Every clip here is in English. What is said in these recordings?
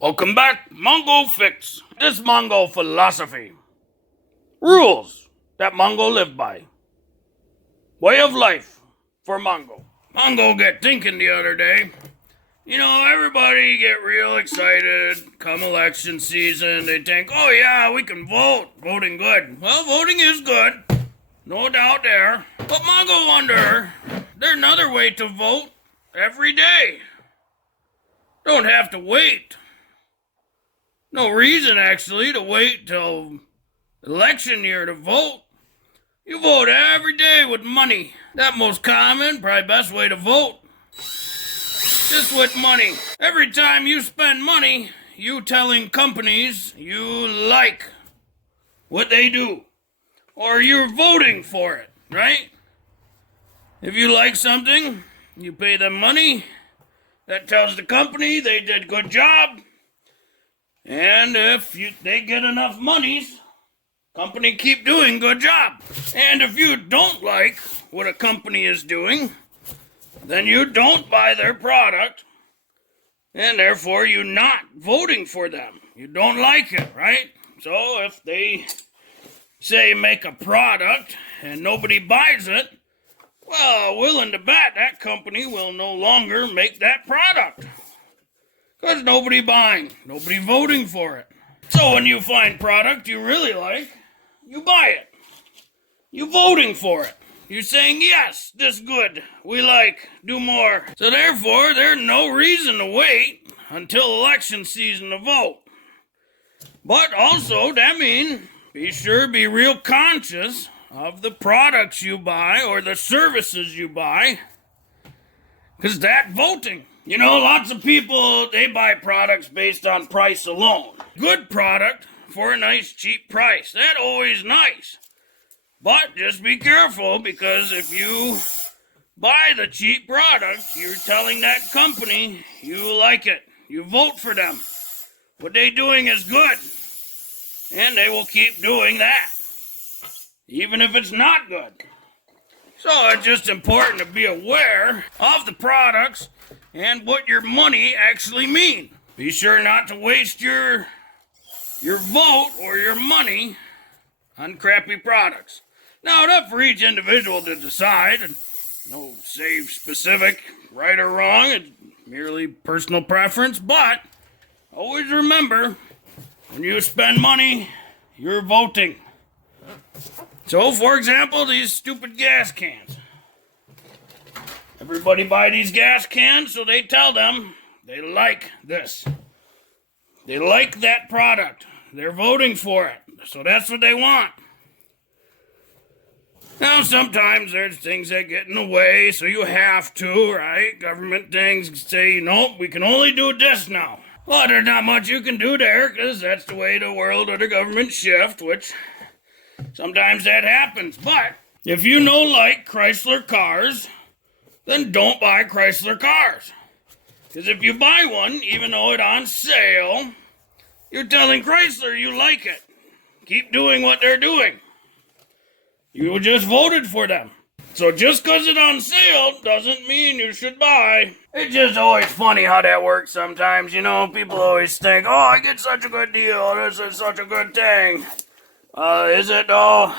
Welcome back, Mongo Fix. This Mongo philosophy. Rules that Mongo live by. Way of life for Mongo. Mongo get thinking the other day. Everybody get real excited come election season. They think, oh yeah, we can vote. Voting good. Well, voting is good. No doubt there. But Mongo wonder, there's another way to vote every day. Don't have to wait. No reason, actually, to wait till election year to vote. You vote every day with money. That most common, probably best way to vote. Just with money. Every time you spend money, you telling companies you like what they do. Or you're voting for it, right? If you like something, you pay them money. That tells the company they did a good job. And if they get enough monies, company keep doing good job. And if you don't like what a company is doing, then you don't buy their product, and therefore you're not voting for them. You don't like it, right? So if they say make a product and nobody buys it, well, willing to bet that company will no longer make that product. Because nobody buying, nobody voting for it. So when you find product you really like, you buy it. You voting for it. You're saying, yes, this good, we like, do more. So therefore, there's no reason to wait until election season to vote. But also, that means be sure be real conscious of the products you buy or the services you buy. Because that's voting. Lots of people, they buy products based on price alone. Good product for a nice cheap price. That's always nice. But just be careful, because if you buy the cheap product, you're telling that company you like it. You vote for them. What they're doing is good. And they will keep doing that. Even if it's not good. So it's just important to be aware of the products and what your money actually means. Be sure not to waste your vote or your money on crappy products. Now, it's up for each individual to decide. No say specific right or wrong. It's merely personal preference. But always remember, when you spend money, you're voting. So, for example, these stupid gas cans. Everybody buy these gas cans, so they tell them they like this. They like that product. They're voting for it. So that's what they want. Now, sometimes there's things that get in the way, so you have to, right? Government things say, nope, we can only do this now. Well, there's not much you can do there, because that's the way the world or the government shift, which sometimes that happens. But if you like Chrysler cars, then don't buy Chrysler cars. Because if you buy one, even though it's on sale, you're telling Chrysler you like it. Keep doing what they're doing. You just voted for them. So just because it's on sale doesn't mean you should buy. It's just always funny how that works sometimes. People always think, oh, I get such a good deal. This is such a good thing. Is it though?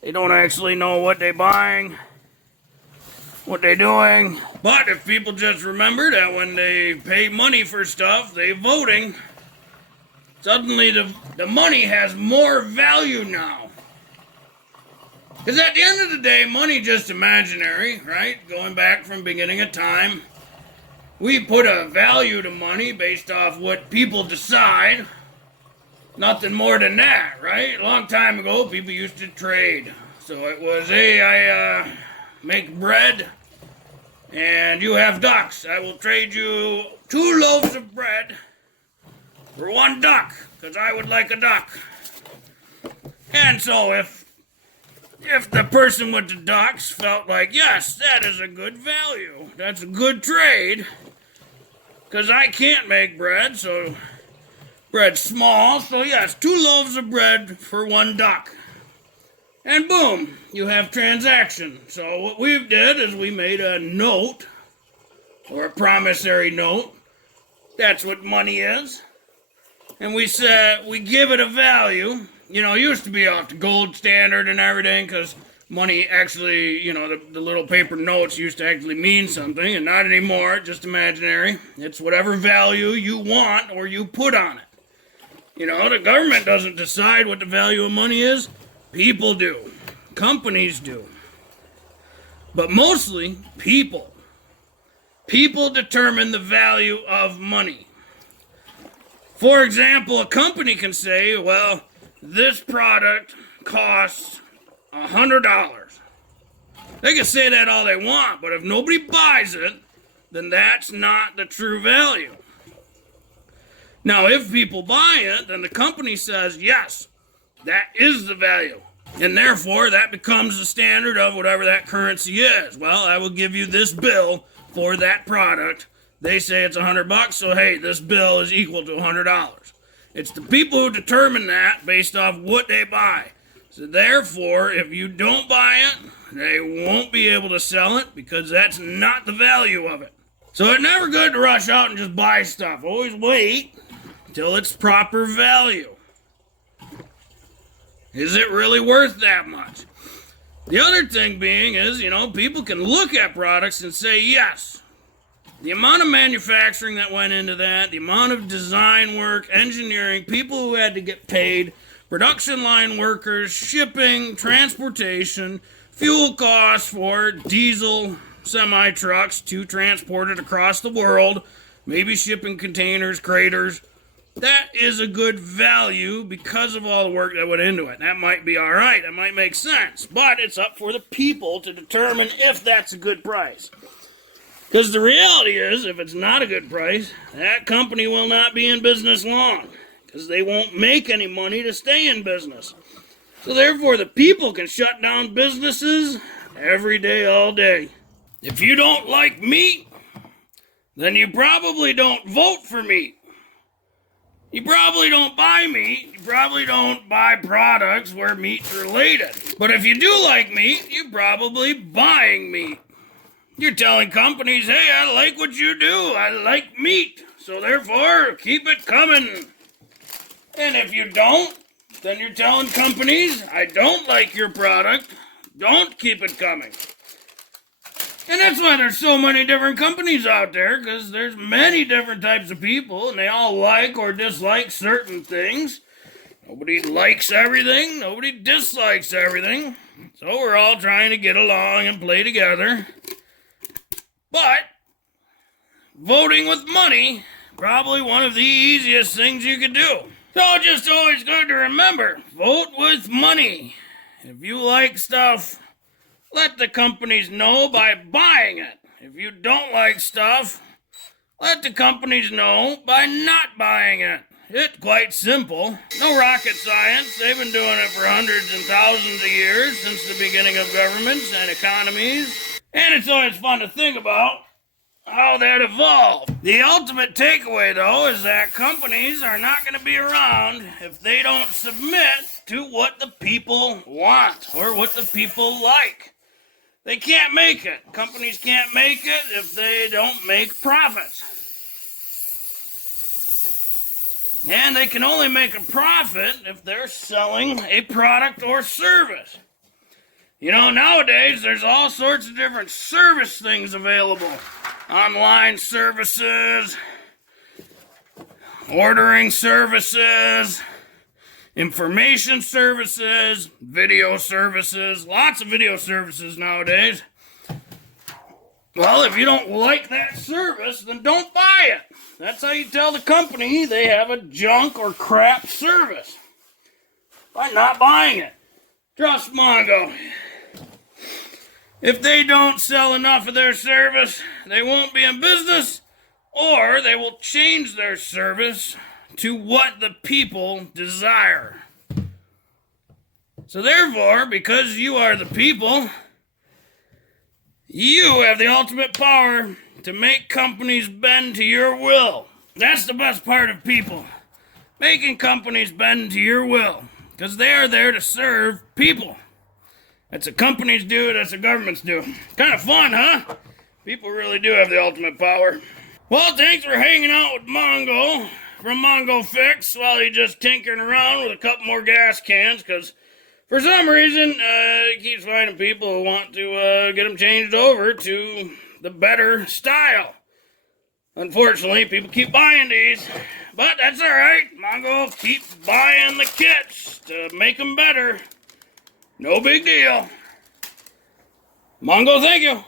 They don't actually know what they're buying, what they're doing. But if people just remember that when they pay money for stuff, they're voting, suddenly the money has more value now. Because at the end of the day, money just imaginary, right? Going back from beginning of time, we put a value to money based off what people decide. Nothing more than that, right? A long time ago, people used to trade. So it was, hey, I make bread, and you have ducks. I will trade you 2 loaves of bread for 1 duck, because I would like a duck. And so if the person with the ducks felt like, yes, that is a good value, that's a good trade, because I can't make bread, so bread's small, so yes, 2 loaves of bread for 1 duck. And boom, you have transaction. So what we did is we made a note, or a promissory note, That's what money is. And we give it a value. You know, it used to be off the gold standard and everything, because money actually, you know, the little paper notes used to actually mean something, and not anymore, just imaginary. It's whatever value you want or you put on it. You know, the government doesn't decide what the value of money is. People do. Companies do. But mostly, people. People determine the value of money. For example, a company can say, well, this product costs $100. They can say that all they want, but if nobody buys it, then that's not the true value. Now, if people buy it, then the company says, yes, that is the value. And therefore, that becomes the standard of whatever that currency is. Well, I will give you this bill for that product. They say it's $100, so hey, this bill is equal to $100. It's the people who determine that based off what they buy. So therefore, if you don't buy it, they won't be able to sell it because that's not the value of it. So it's never good to rush out and just buy stuff. Always wait until it's proper value. Is it really worth that much? The other thing being is, you know, people can look at products and say, yes, the amount of manufacturing that went into that, the amount of design work, engineering, people who had to get paid, production line workers, shipping, transportation, fuel costs for diesel semi-trucks to transport it across the world, maybe shipping containers, craters. That is a good value because of all the work that went into it. That might be all right. That might make sense. But it's up for the people to determine if that's a good price. Because the reality is, if it's not a good price, that company will not be in business long. Because they won't make any money to stay in business. So therefore, the people can shut down businesses every day, all day. If you don't like meat, then you probably don't vote for meat. You probably don't buy meat. You probably don't buy products where meat's related. But if you do like meat, you're probably buying meat. You're telling companies, hey, I like what you do. I like meat. So therefore, keep it coming. And if you don't, then you're telling companies, I don't like your product. Don't keep it coming. And that's why there's so many different companies out there, because there's many different types of people, and they all like or dislike certain things. Nobody likes everything. Nobody dislikes everything. So we're all trying to get along and play together. But voting with money, probably one of the easiest things you could do. So just always good to remember, vote with money. If you like stuff, let the companies know by buying it. If you don't like stuff, let the companies know by not buying it. It's quite simple. No rocket science. They've been doing it for hundreds and thousands of years since the beginning of governments and economies. And it's always fun to think about how that evolved. The ultimate takeaway, though, is that companies are not going to be around if they don't submit to what the people want or what the people like. They can't make it. Companies can't make it if they don't make profits. And they can only make a profit if they're selling a product or service. You know, nowadays, there's all sorts of different service things available. Online services, ordering services, information services, video services, lots of video services nowadays. Well, if you don't like that service, then don't buy it. That's how you tell the company they have a junk or crap service. By not buying it. Trust Mongo. If they don't sell enough of their service, they won't be in business, or they will change their service to what the people desire. So therefore, because you are the people, you have the ultimate power to make companies bend to your will. That's the best part of people. Making companies bend to your will. Because they are there to serve people. That's what companies do, that's what governments do. Kind of fun, huh? People really do have the ultimate power. Well, thanks for hanging out with Mongo from Mongo Fix while he's just tinkering around with a couple more gas cans, because for some reason, he keeps finding people who want to get them changed over to the better style. Unfortunately, people keep buying these, but that's alright. Mongo keeps buying the kits to make them better. No big deal. Mongo, thank you.